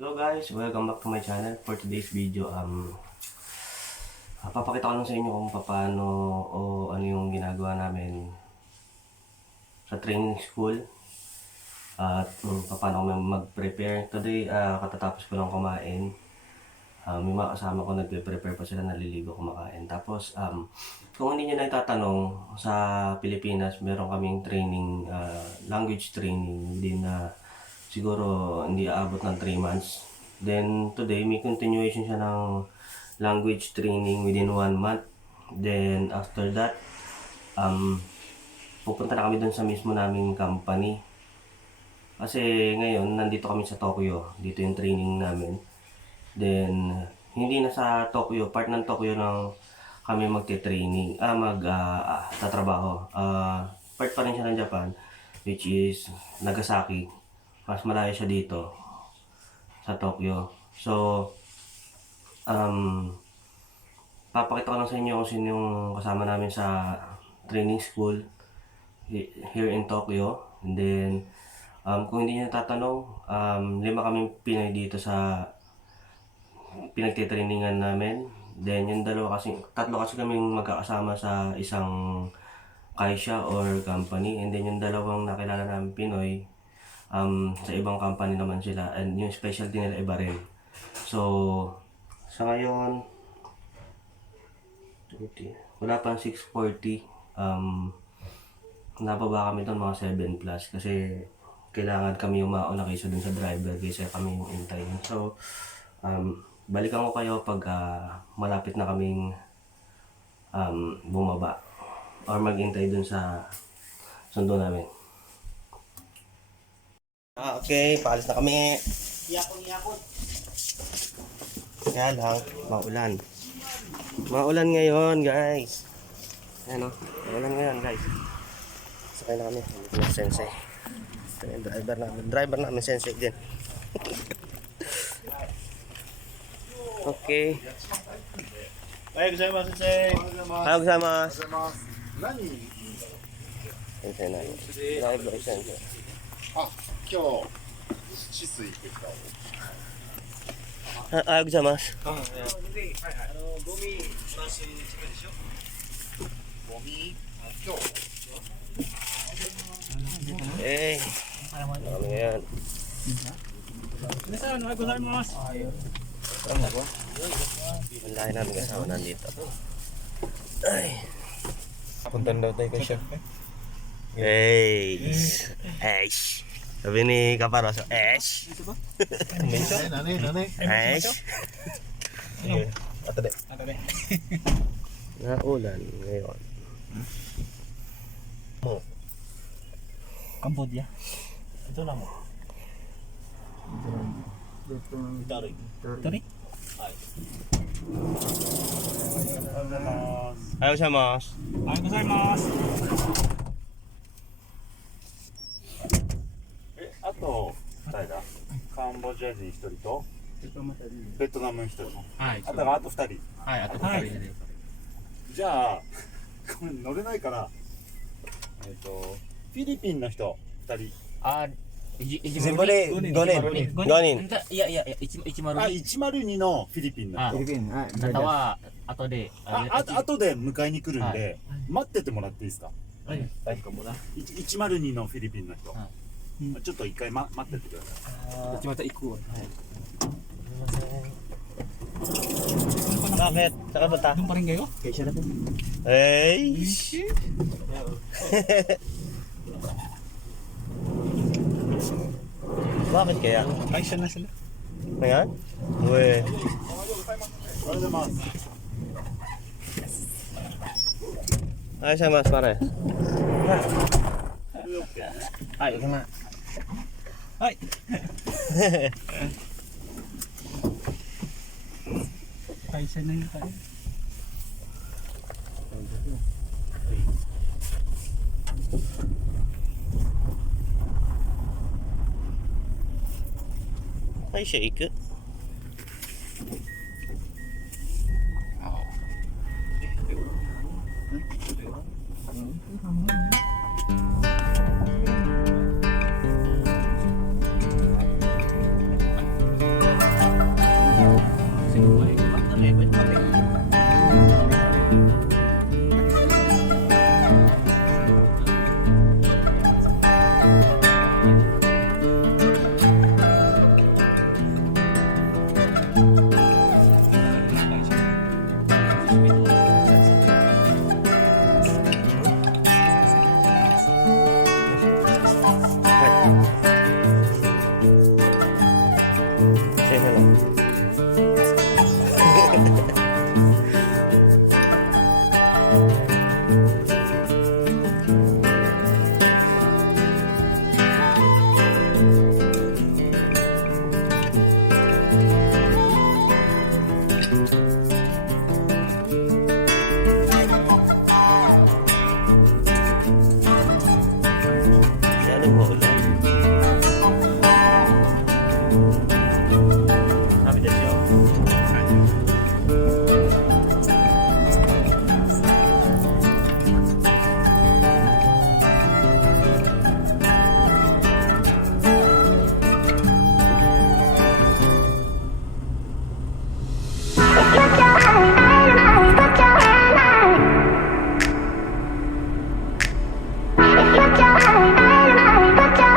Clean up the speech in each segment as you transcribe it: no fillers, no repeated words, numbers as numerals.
Hello guys, welcome back to my channel. For today's video, papakita ko lang sa inyo kung paano o ano yung ginagawa namin sa training school at paano kami mag-prepare. Today, katatapos ko lang kumain. May mga kasama ko nagpe-prepare pa sila, naliligo kumakain. Tapos, kung hindi nyo na itatanong, sa Pilipinas meron kaming training, language training din na siguro hindi aabot ng 3 months. Then today may continuation siya ng language training within 1 month. Then after that, pupunta na kami dun sa mismo naming company. Kasi ngayon nandito kami sa Tokyo, dito yung training namin. Then hindi na sa Tokyo, part ng Tokyo ng kami magte-training, tatrabaho. Part pa rin siya ng Japan, which is Nagasaki. Mas malayo siya dito sa Tokyo. So, papakita ko lang sa inyo kung sino yung kasama namin sa training school here in Tokyo. And then, kung hindi nyo tatanong, 5 kami Pinoy dito sa pinagtitrainingan namin. Then, yung tatlo kasi kaming magkakasama sa isang kaisya or company. And then, yung dalawang nakilala namin Pinoy, sa ibang company naman sila, and yung specialty nila iba rin. So, sa ngayon, wala pang 6:40. Nababa kami doon mga 7 plus kasi kailangan kami yung mauna kaysa dun sa driver kaysa kami yung hintayin. So, balikan ko kayo pag malapit na kaming bumaba or maghintay dun sa sundo namin. Okay, paalis na kami. Iyakon. Kaya lang, maulan. Maulan ngayon, guys. Ayan o, maulan ngayon, guys. Sakay na kami. Ito na sensei. Ito yung driver namin sensei din. Okay. Ohayou gozaimasu, sensei. Ohayou gozaimasu. Nani? Sensei namin. Driver sensei. 今日、シス行く人。おはようございます。ゴミ回しに近いでしょ。ゴミ、今日。Marami ngayon. Minsan, ohayou gozaimasu. Ang lahi namin kasama nandito. Ay. Puntan daw tayo kay chef. Eish. Sabi ni Kaparoso, Eish. Eish. Ato de. Naulan ngayon. Cambodia. Ito lang mo. Dari. Ayaw siya, Mas. Ohayou gozaimasu. あと誰だ？カンボジア人1人とベトナム1人。はい。あと2人。はい、あと2人で。じゃあこれ乗れないからフィリピンの人2人。全部で5人。いや102 102のフィリピンの人。あなたは後で後で迎えに来るんで待っててもらっていいですか？102のフィリピンの人。ちょっと一回待っててください。また行くわ。Bakit? Saan ka punta? Doon pa rin kayo? Kaysa na po. Eish. Bakit kaya? Kaysa na sila. Ayan? Uwe. おはようございます。 Ayos siya, Mas, pare. Ay, okay na. Ay. Kaysa na yun tayo. Ay siya ikot. Say hello. Masyadong maulan. Sabi na siya. Put your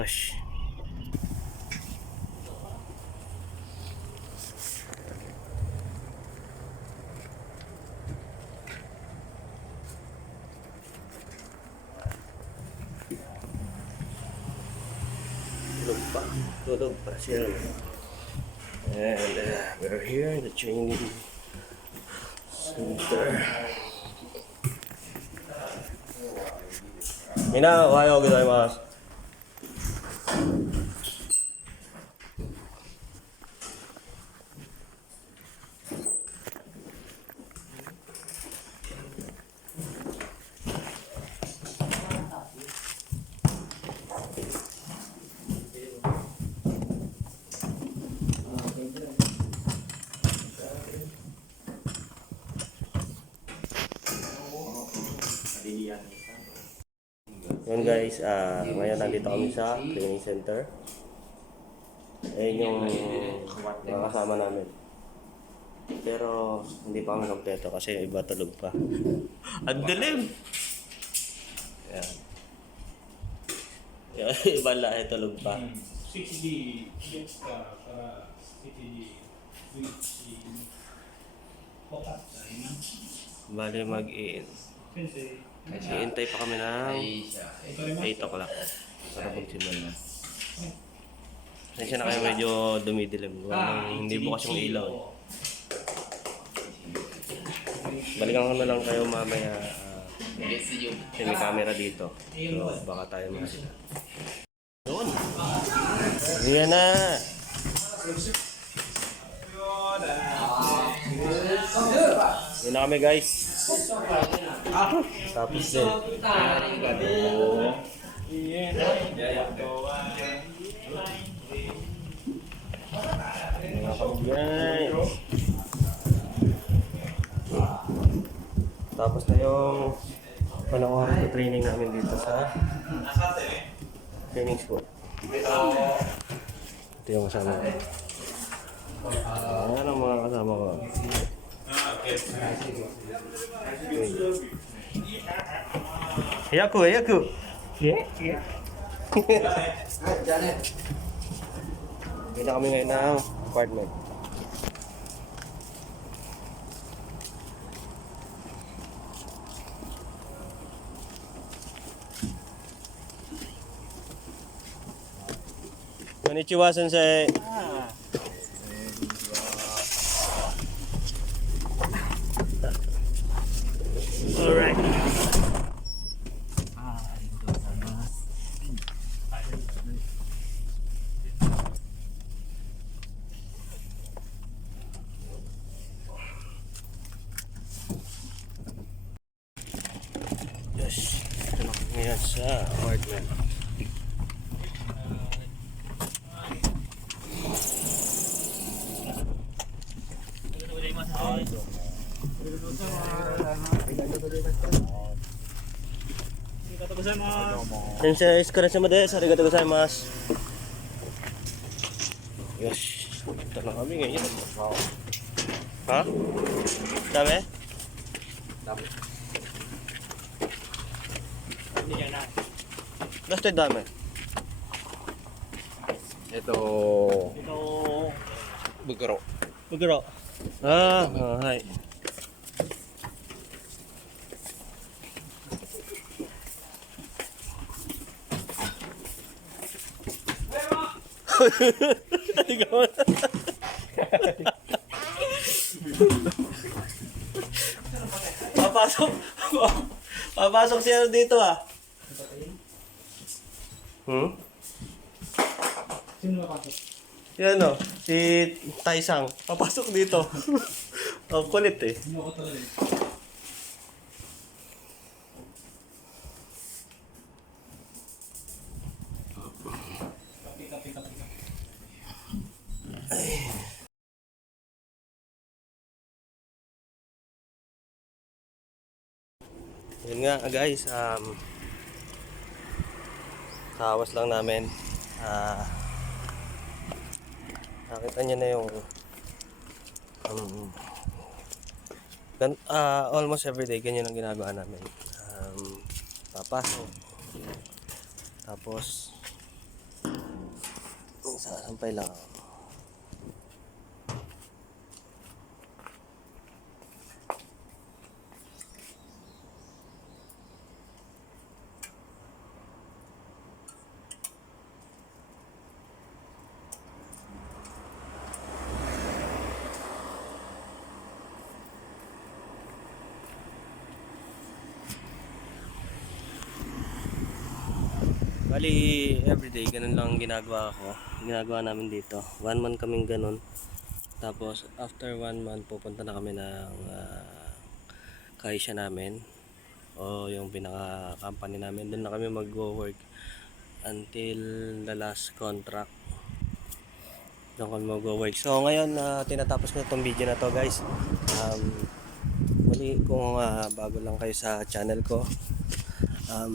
Gosh. Tulog pa siya. And we're here in the training center. Mina, ohayo gozaimasu. Yun guys, ngayon nandito kami sa training center. Ayun yung mga kasama namin. Pero hindi pa kami kompleto kasi yung iba tulog pa. Ang dilim! Yan. Yung iba lahat tulog pa. 6D ですかから 7D スイッチ分かった今 Bali mag-in. 先生 Iintay pa kami ng 8 o'clock para magsimula. Pasensya na kayo, medyo dumidilim. Hindi bukas yung ilaw. Balikan ko na lang kayo mamaya. Kasi may camera dito. So baka tayo makita. Doon! Ayan na! Yun na kami guys. Tapos din. Guys. Tapos na yung panahon sa training namin dito sa training school. Ito yung kasama ko. Ayan ang mga kasama ko. Yaku, Yaku. Kita kami ngayon ng apartment. Konnichiwa, sensei. Alright. Yes. Ito na kami ngayon sa apartment. Sensei, sukarashi desu. Arigatou gozaimasu. Yes. Ito na kami ngayon. Wow. Ha? Dami? Dami. Basta dami. Ito Bugaro. Bugaro. Ah, hai. Ikaw. Papasok siya dito ah. Sino napasok? Yan o, si Taisang. Papasok dito. Oh, kulit eh. Sino ko talaga? Kapi. Yun nga guys, kawas lang namin. Nakita nyo na yung almost everyday ganyan ang ginagawa namin. Papasok, tapos Sasampay lang. Bali, everyday, ganun lang ang ginagawa ko. Ginagawa namin dito. 1 month kaming ganun. Tapos, after 1 month, pupunta na kami ng kahisya namin. O yung pinaka-company namin. Doon na kami mag-work until the last contract. Doon kami mag-work. So, ngayon, tinatapos ko na itong video na to, guys. Muli, kung bago lang kayo sa channel ko, wag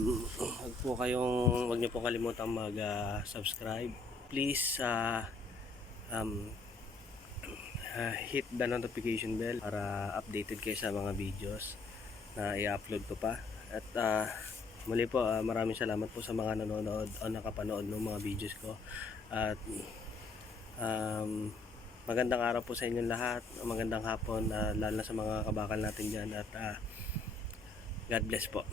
niyo po kalimutang mag-subscribe. Please hit the notification bell para updated kayo sa mga videos na i-upload ko pa. At muli po, maraming salamat po sa mga nanonood o nakapanood ng mga videos ko. At magandang araw po sa inyong lahat. Magandang hapon, lalo na sa mga kabakal natin dyan. At God bless po.